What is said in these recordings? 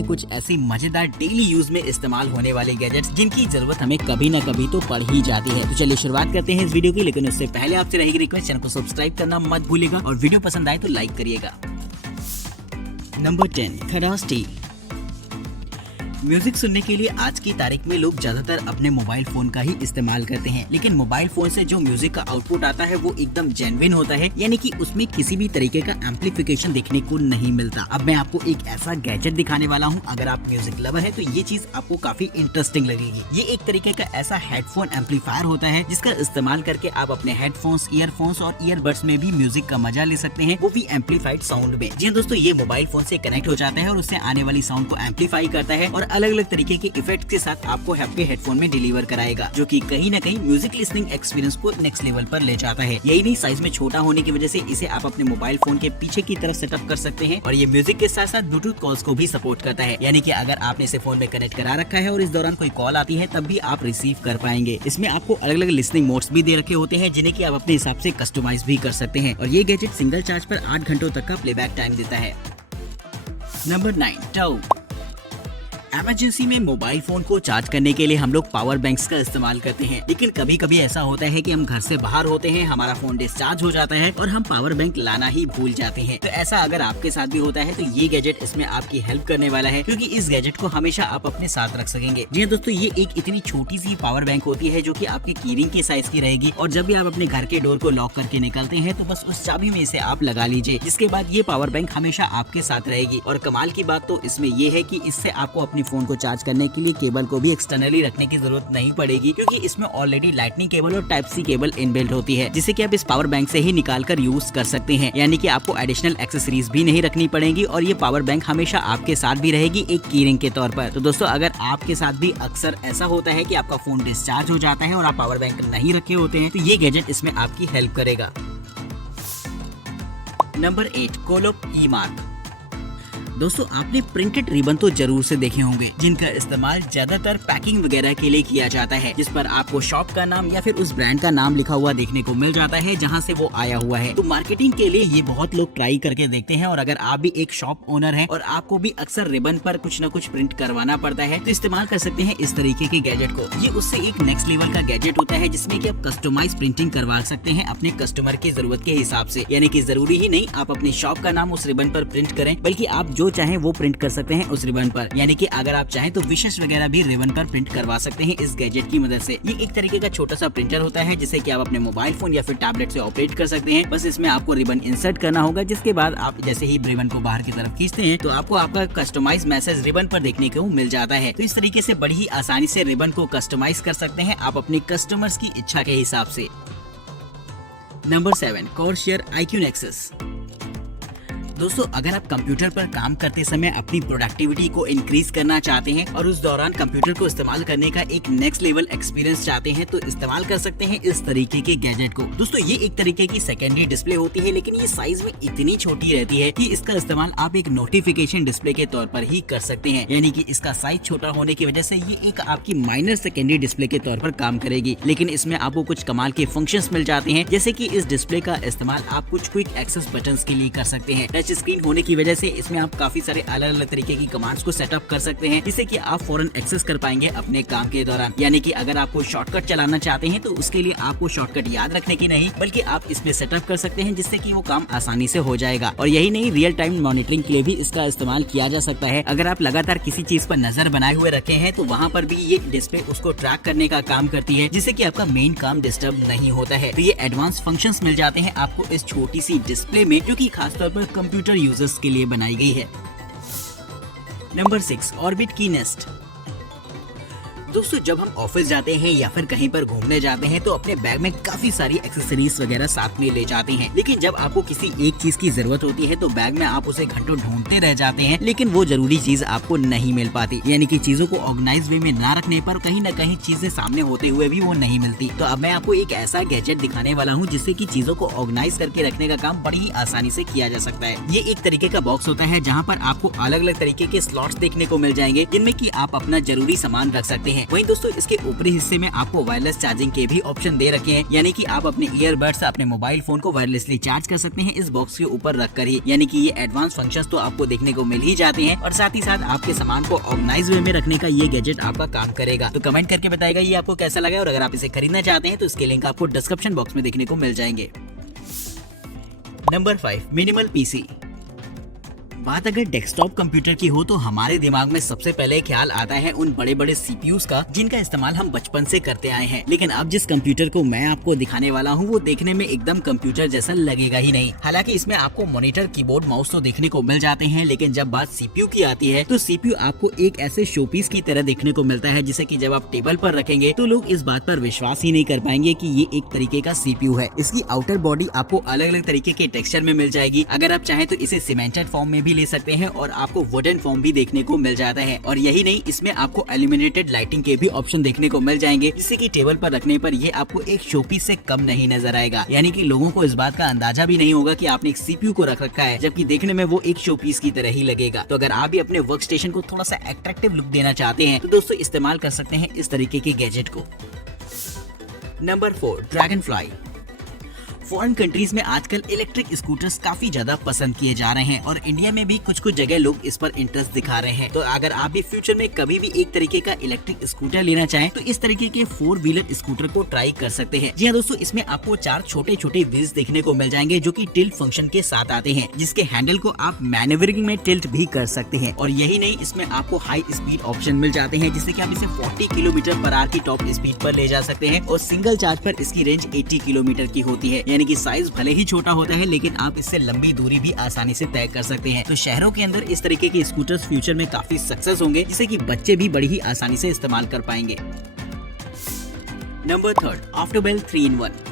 हैं कुछ ऐसी मजेदार डेली यूज में इस्तेमाल होने वाले गैजेट्स जिनकी जरूरत हमें कभी न कभी तो पड़ ही जाती है। तो चलिए शुरुआत करते हैं इस वीडियो की, लेकिन उससे पहले आपसे रहेगी रिक्वेस्ट, चैनल को सब्सक्राइब करना मत भूलिएगा और वीडियो पसंद आए तो लाइक करिएगा। Number 10, खरास T. म्यूजिक सुनने के लिए आज की तारीख में लोग ज्यादातर अपने मोबाइल फोन का ही इस्तेमाल करते हैं, लेकिन मोबाइल फोन से जो म्यूजिक का आउटपुट आता है वो एकदम जेन्युइन होता है, यानी कि उसमें किसी भी तरीके का एम्पलीफिकेशन देखने को नहीं मिलता। अब मैं आपको एक ऐसा गैजेट दिखाने वाला हूँ, अगर आप म्यूजिक लवर है तो ये चीज आपको काफी इंटरेस्टिंग लगेगी। ये एक तरीके का ऐसा हेडफोन एम्पलीफायर होता है जिसका इस्तेमाल करके आप अपने हेडफोन्स, ईयरफोन्स और ईयरबड्स में भी म्यूजिक का मजा ले सकते हैं, वो भी एम्पलीफाइड साउंड में। जी दोस्तों, ये मोबाइल फोन से कनेक्ट हो जाता है और उससे आने वाली साउंड को एम्पलीफाई करता है और अलग अलग तरीके के इफेक्ट के साथ आपको आपके हेडफोन में डिलीवर कराएगा, जो कि कहीं न कहीं म्यूजिक लिसनिंग एक्सपीरियंस को नेक्स्ट लेवल पर ले जाता है। यही नहीं, साइज में छोटा होने की वजह से इसे आप अपने मोबाइल फोन के पीछे की तरफ सेटअप कर सकते हैं और ये म्यूजिक के साथ साथ ब्लूटूथ कॉल्स को भी सपोर्ट करता है, यानी कि अगर आपने इसे फोन में कनेक्ट करा रखा है और इस दौरान कोई कॉल आती है तब भी आप रिसीव कर पाएंगे। इसमें आपको अलग अलग लिसनिंग मोड्स भी दे रखे होते हैं जिन्हें कि आप अपने हिसाब से कस्टमाइज भी कर सकते हैं और ये गैजेट सिंगल चार्ज पर 8 घंटों तक का प्लेबैक टाइम देता है। Number 9, tau. इमरजेंसी में मोबाइल फोन को चार्ज करने के लिए हम लोग पावर बैंक्स का इस्तेमाल करते हैं, लेकिन कभी कभी ऐसा होता है कि हम घर से बाहर होते हैं, हमारा फोन डिस्चार्ज हो जाता है और हम पावर बैंक लाना ही भूल जाते हैं। तो ऐसा अगर आपके साथ भी होता है तो ये गैजेट इसमें आपकी हेल्प करने वाला है, क्योंकि इस गैजेट को हमेशा आप अपने साथ रख सकेंगे। जी दोस्तों, ये एक इतनी छोटी सी पावर बैंक होती है जो कि आपके कीरिंग के साइज की रहेगी और जब भी आप अपने घर के डोर को लॉक करके निकलते हैं तो बस उस चाबी में इसे आप लगा लीजिए, जिसके बाद ये पावर बैंक हमेशा आपके साथ रहेगी। और कमाल की बात तो इसमें ये है कि इससे आपको अपनी फोन को चार्ज करने के लिए केबल को भी एक्सटर्नली रखने की जरूरत नहीं पड़ेगी, क्योंकि इसमें ऑलरेडी लाइटनिंग केबल और टाइप सी केबल इनबिल्ट होती है, जिसे कि आप इस पावर बैंक से ही निकाल कर यूज कर सकते हैं, यानी कि आपको एडिशनल एक्सेसरीज भी नहीं रखनी पड़ेगी और ये पावर बैंक हमेशा आपके साथ भी रहेगी एक कीरिंग के तौर पर। तो दोस्तों, अगर आपके साथ भी अक्सर ऐसा होता है कि आपका फोन डिस्चार्ज हो जाता है और आप पावर बैंक नहीं रखे होते हैं, तो ये गैजेट इसमें आपकी हेल्प करेगा। नंबर 8, कोलोप ई मार्क। दोस्तों, आपने प्रिंटेड रिबन तो जरूर से देखे होंगे, जिनका इस्तेमाल ज्यादातर पैकिंग वगैरह के लिए किया जाता है, जिस पर आपको शॉप का नाम या फिर उस ब्रांड का नाम लिखा हुआ देखने को मिल जाता है जहां से वो आया हुआ है। तो मार्केटिंग के लिए ये बहुत लोग ट्राई करके देखते हैं और अगर आप भी एक शॉप ओनर हैं और आपको भी अक्सर रिबन पर कुछ न कुछ प्रिंट करवाना पड़ता है तो इस्तेमाल कर सकते हैं इस तरीके के गैजेट को। ये उससे एक नेक्स्ट लेवल का गैजेट होता है जिसमें कि आप कस्टमाइज प्रिंटिंग करवा सकते हैं अपने कस्टमर की जरूरत के हिसाब से, यानी कि जरूरी ही नहीं आप अपनी शॉप का नाम उस रिबन पर प्रिंट करें, बल्कि आप जो चाहें वो प्रिंट कर सकते हैं उस रिबन पर, यानी कि अगर आप चाहें तो विशेष वगैरह भी रिबन पर प्रिंट करवा सकते हैं इस गैजेट की मदद से। ये एक तरीके का छोटा सा प्रिंटर होता है जिसे कि आप अपने मोबाइल फोन या फिर टैबलेट से ऑपरेट कर सकते हैं। बस इसमें आपको रिबन इंसर्ट करना होगा, जिसके बाद आप जैसे ही रिबन को बाहर की तरफ खींचते हैं तो आपको आपका कस्टमाइज मैसेज रिबन पर देखने को मिल जाता है। तो इस तरीके से बड़ी ही आसानी से रिबन को कस्टमाइज कर सकते हैं आप अपने कस्टमर्स की इच्छा के हिसाब से। Number 7, Corsair IQ Nexus। दोस्तों, अगर आप कंप्यूटर पर काम करते समय अपनी प्रोडक्टिविटी को इंक्रीज करना चाहते हैं और उस दौरान कंप्यूटर को इस्तेमाल करने का एक नेक्स्ट लेवल एक्सपीरियंस चाहते हैं तो इस्तेमाल कर सकते हैं इस तरीके के गैजेट को। दोस्तों, ये एक तरीके की सेकेंडरी डिस्प्ले होती है, लेकिन ये साइज में इतनी छोटी रहती है कि इसका इस्तेमाल आप एक नोटिफिकेशन डिस्प्ले के तौर पर ही कर सकते हैं, यानी कि इसका साइज छोटा होने की वजह से ये एक आपकी माइनर सेकेंडरी डिस्प्ले के तौर पर काम करेगी, लेकिन इसमें आपको कुछ कमाल के फंक्शंस मिल जाते हैं, जैसे कि इस डिस्प्ले का इस्तेमाल आप कुछ क्विक एक्सेस बटन्स के लिए कर सकते हैं। टच स्क्रीन होने की वजह से इसमें आप काफी सारे अलग अलग तरीके की कमांड्स को सेटअप कर सकते हैं, जिससे कि आप फौरन एक्सेस कर पाएंगे अपने काम के दौरान। यानी कि अगर आपको शॉर्टकट चलाना चाहते हैं तो उसके लिए आपको शॉर्टकट याद रखने की नहीं, बल्कि आप इसमें सेटअप कर सकते हैं जिससे कि वो काम आसानी से हो जाएगा। और यही नहीं, रियल टाइम मॉनिटरिंग के लिए भी इसका इस्तेमाल किया जा सकता है। अगर आप लगातार किसी चीज पर नजर बनाए हुए रखे हैं तो वहाँ पर भी ये डिस्प्ले उसको ट्रैक करने का काम करती है, जिससे कि आपका मेन काम डिस्टर्ब नहीं होता है। तो ये एडवांस फंक्शंस मिल जाते हैं आपको इस छोटी सी डिस्प्ले में, जो कि खासतौर पर कंप्यूटर यूजर्स के लिए बनाई गई है। नंबर 6, ऑर्बिट की नेस्ट। दोस्तों, जब हम ऑफिस जाते हैं या फिर कहीं पर घूमने जाते हैं तो अपने बैग में काफी सारी एक्सेसरीज वगैरह साथ में ले जाते हैं, लेकिन जब आपको किसी एक चीज की जरूरत होती है तो बैग में आप उसे घंटों ढूंढते रह जाते हैं, लेकिन वो जरूरी चीज आपको नहीं मिल पाती, यानी कि चीजों को ऑर्गेनाइज वे में ना रखने पर कहीं न कहीं चीजें सामने होते हुए भी वो नहीं मिलती। तो अब मैं आपको एक ऐसा गैजेट दिखाने वाला हूँ जिससे कि चीजों को ऑर्गेनाइज करके रखने का काम बड़ी ही आसानी से किया जा सकता है। ये एक तरीके का बॉक्स होता है जहाँ पर आपको अलग अलग तरीके के स्लॉट्स देखने को मिल जाएंगे, जिनमें कि आप अपना जरूरी सामान रख सकते हैं। हैं। वहीं दोस्तों इसके ऊपरी हिस्से में आपको वायरलेस चार्जिंग के भी ऑप्शन दे रखे हैं, यानी कि आप अपने ईयरबड्स से अपने मोबाइल फोन को वायरलेसली चार्ज कर सकते हैं इस बॉक्स के ऊपर रखकर ही। यानी कि ये एडवांस फंक्शंस तो आपको देखने को मिल ही जाते हैं और साथ ही साथ आपके सामान को ऑर्गेनाइज वे में रखने का ये गैजेट आपका काम करेगा। तो कमेंट करके बताएगा ये आपको कैसा लगा, और अगर आप इसे खरीदना चाहते हैं तो इसके लिंक आपको डिस्क्रिप्शन बॉक्स में देखने को मिल जाएंगे। Number 5, minimal PC. बात अगर डेस्कटॉप कंप्यूटर की हो तो हमारे दिमाग में सबसे पहले ख्याल आता है उन बड़े बड़े सीपीयूज का जिनका इस्तेमाल हम बचपन से करते आए हैं। लेकिन अब जिस कंप्यूटर को मैं आपको दिखाने वाला हूँ वो देखने में एकदम कंप्यूटर जैसा लगेगा ही नहीं। हालांकि इसमें आपको मॉनिटर, कीबोर्ड, माउस तो देखने को मिल जाते हैं, लेकिन जब बात सीपीयू की आती है तो सीपीयू आपको एक ऐसे शोपीस की तरह देखने को मिलता है जिसे कि जब आप टेबल पर रखेंगे तो लोग इस बात पर विश्वास ही नहीं कर पाएंगे कि ये एक तरीके का सीपीयू है। इसकी आउटर बॉडी आपको अलग अलग तरीके के टेक्सचर में मिल जाएगी। अगर आप चाहें तो इसे सीमेंटेड फॉर्म में भी ले सकते हैं और आपको वुडन फॉर्म भी देखने को मिल जाता है। और यही नहीं, इसमें आपको इल्यूमिनेटेड लाइटिंग के भी ऑप्शन देखने को मिल जाएंगे, जिससे कि टेबल पर रखने पर ये आपको एक शोपीस से कम नहीं नजर आएगा। यानी कि लोगों को इस बात का अंदाजा भी नहीं होगा कि आपने एक सीपीयू को रख रखा है, जबकि देखने में वो एक शोपीस की तरह ही लगेगा। तो अगर आप भी अपने वर्क स्टेशन को थोड़ा सा अट्रैक्टिव लुक देना चाहते हैं तो दोस्तों इस्तेमाल कर सकते हैं इस तरीके के गैजेट को। Number 4, dragon fly. Foreign countries में आजकल इलेक्ट्रिक स्कूटर्स काफी ज्यादा पसंद किए जा रहे हैं और इंडिया में भी कुछ जगह लोग इस पर इंटरेस्ट दिखा रहे हैं। तो अगर आप भी फ्यूचर में कभी भी एक तरीके का इलेक्ट्रिक स्कूटर लेना चाहें तो इस तरीके के 4 व्हीलर स्कूटर को ट्राई कर सकते हैं। जी हाँ दोस्तों, इसमें आपको 4 छोटे छोटे व्हील्स देखने को मिल जाएंगे जो कि टिल्ट फंक्शन के साथ आते हैं, जिसके हैंडल को आप मैन्युवरिंग में टिल्ट भी कर सकते हैं। और यही नहीं, इसमें आपको हाई स्पीड ऑप्शन मिल जाते हैं, जिससे कि आप इसे 40 किलोमीटर पर आवर की टॉप स्पीड पर ले जा सकते हैं और सिंगल चार्ज पर इसकी रेंज 80 किलोमीटर की होती है। यानी कि साइज भले ही छोटा होता है लेकिन आप इससे लंबी दूरी भी आसानी से तय कर सकते हैं। तो शहरों के अंदर इस तरीके के स्कूटर्स फ्यूचर में काफी सक्सेस होंगे, जिससे कि बच्चे भी बड़ी ही आसानी से इस्तेमाल कर पाएंगे। Number 3, आफ्टरबेल 3-in-1।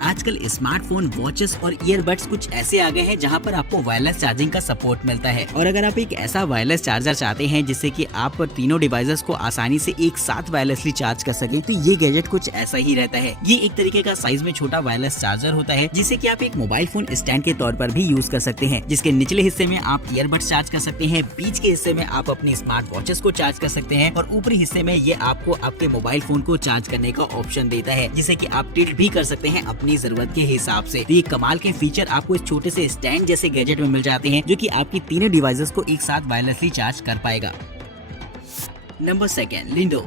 आजकल स्मार्टफोन, वॉचेस और ईयरबड्स कुछ ऐसे आ गए हैं जहां पर आपको वायरलेस चार्जिंग का सपोर्ट मिलता है। और अगर आप एक ऐसा वायरलेस चार्जर चाहते हैं जिससे कि आप तीनों डिवाइसेस को आसानी से एक साथ वायरलेसली चार्ज कर सकें तो ये गैजेट कुछ ऐसा ही रहता है। ये एक तरीके का साइज में छोटा वायरलेस चार्जर होता है जिसे कि आप एक मोबाइल फोन स्टैंड के तौर पर भी यूज कर सकते हैं, जिसके निचले हिस्से में आप ईयरबड्स चार्ज कर सकते हैं, बीच के हिस्से में आप अपनी स्मार्ट वॉचेस को चार्ज कर सकते हैं और ऊपरी हिस्से में ये आपको आपके मोबाइल फोन को चार्ज करने का ऑप्शन देता है, जिसे कि आप टिल्ट भी कर सकते हैं अपनी जरूरत के हिसाब से। तो ये कमाल के फीचर आपको इस छोटे से स्टैंड जैसे गैजेट में मिल जाते हैं जो कि आपकी तीनों डिवाइसेस को एक साथ वायरलेसली चार्ज कर पाएगा। नंबर 2, लिंडो।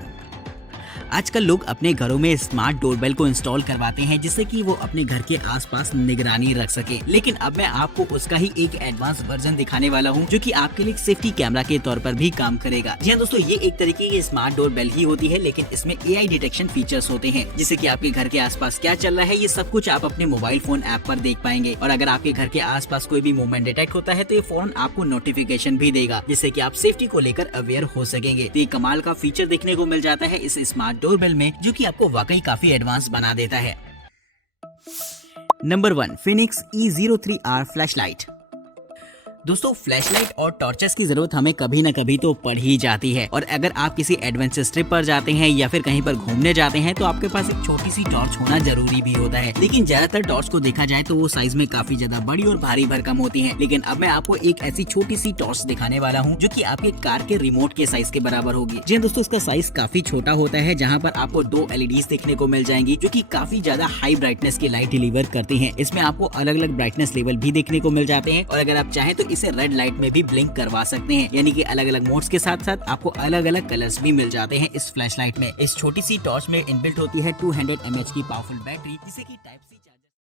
आजकल लोग अपने घरों में स्मार्ट डोरबेल को इंस्टॉल करवाते हैं जिससे कि वो अपने घर के आसपास निगरानी रख सके। लेकिन अब मैं आपको उसका ही एक एडवांस वर्जन दिखाने वाला हूँ जो कि आपके लिए सेफ्टी कैमरा के तौर पर भी काम करेगा। जी हाँ दोस्तों, ये एक तरीके की स्मार्ट डोरबेल ही होती है, लेकिन इसमें AI डिटेक्शन फीचर्स होते हैं जिससे कि आपके घर के आसपास क्या चल रहा है ये सब कुछ आप अपने मोबाइल फोन ऐप पर देख पाएंगे। और अगर आपके घर के आसपास कोई भी मूवमेंट डिटेक्ट होता है तो ये फौरन आपको नोटिफिकेशन भी देगा, जिससे कि आप सेफ्टी को लेकर अवेयर हो सकेंगे। तो ये कमाल का फीचर देखने को मिल जाता है इस स्मार्ट डोरबेल में, जो कि आपको वाकई काफी एडवांस बना देता है। Number 1, Phoenix E03R flashlight. दोस्तों, फ्लैशलाइट और टॉर्चेस की जरूरत हमें कभी न कभी तो पड़ ही जाती है। और अगर आप किसी एडवेंचर ट्रिप पर जाते हैं या फिर कहीं पर घूमने जाते हैं तो आपके पास एक छोटी सी टॉर्च होना जरूरी भी होता है। लेकिन ज्यादातर टॉर्च को देखा जाए तो वो साइज में काफी ज्यादा बड़ी और भारी भरकम होती है। लेकिन अब मैं आपको एक ऐसी छोटी सी टॉर्च दिखाने वाला हूँ जो कि आपके कार के रिमोट के साइज के बराबर होगी। जी दोस्तों, इसका साइज काफी छोटा होता है, जहाँ पर आपको 2 LEDs देखने को मिल जाएंगी जो कि काफी ज्यादा हाई ब्राइटनेस की लाइट डिलीवर करती हैं। इसमें आपको अलग अलग ब्राइटनेस लेवल भी देखने को मिल जाते हैं और अगर आप चाहें तो इसे रेड लाइट में भी ब्लिंक करवा सकते हैं। यानी कि अलग अलग मोड्स के साथ साथ आपको अलग अलग कलर्स भी मिल जाते हैं इस फ्लैशलाइट में। इस छोटी सी टॉर्च में इनबिल्ट होती है 200 mAh की पावरफुल बैटरी, जिसे कि टाइप सी